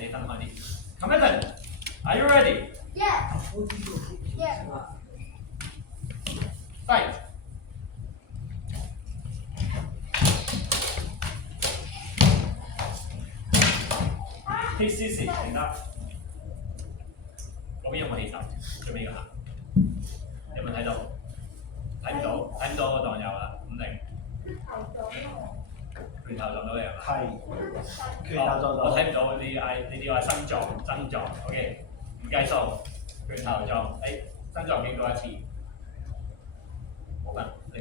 你分開啲。Commitment, are you ready? Yeah. Yeah. Fight. Hit CC 停得。嗰邊有冇氣球？最尾個下，有冇睇到？睇唔到，睇唔到我當有啦，五零。拳頭撞到你係嘛？係。拳頭撞到。我睇唔到你哋話身撞，OK， 唔計數。拳頭撞，身撞幾多一次？冇分，0-0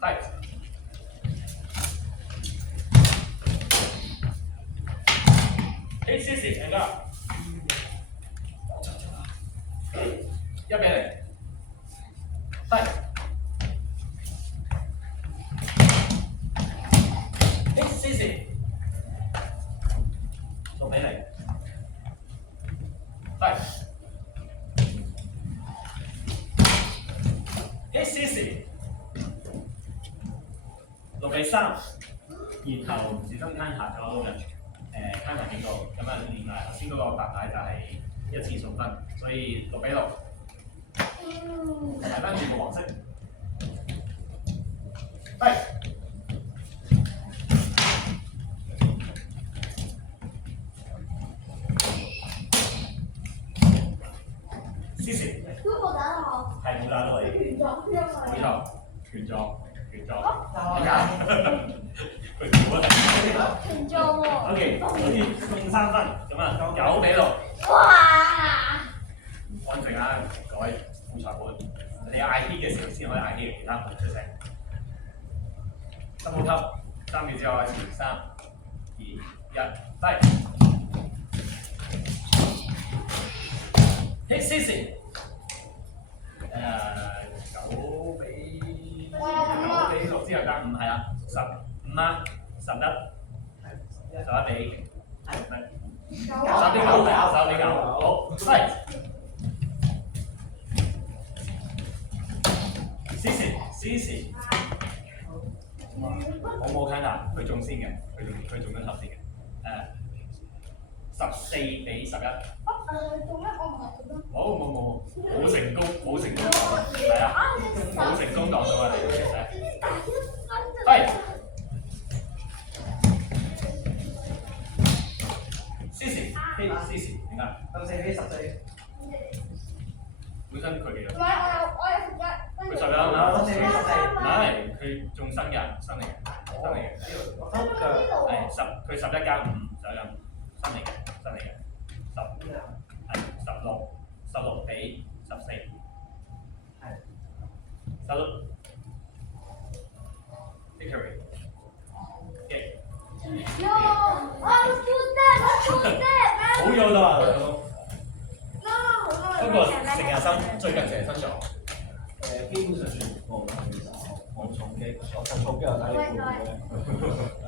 ，fight。CC 停㗎。1-0 ，fight。CC 6-0 ，fight。CC 6-3，然後唔小心攤下咗人，攤下幾個，咁啊連埋頭先嗰個白牌就係1次送分，所以6-6。睇翻住個黃色，係。CC 都冇打到我。係冇打到你。拳撞邊啊？冇錯，拳撞。點解？佢估啊！拳撞喎。OK，好似送3分，咁啊9-6。哇！安靜啊，各位副裁判，你嗌 hit 嘅時候先可以嗌 hit，其他唔出聲。深呼吸，3秒之後開始，3、2、1，fight。Hit CC。9-6之後加5係啦，15啊，11比11比9，好，fight。CC，我冇睇啦，佢中先嘅，佢中緊頭先嘅，14比11。做咩？我唔係做咩？冇成功，係啊，冇成功講到啊，你其實。係。CC，點解？14比14。本身佢幾多？唔係，我有11。佢11啊，14比14。唔係，佢仲新嚟嘅。係佢11加5，就咁新嚟嘅。16比14。係。16。Victory。No, I shoot that, 好咗啦，大佬。 No, 不過最近成日身上。基本上算冇重擊，我重擊又睇你會唔會咧？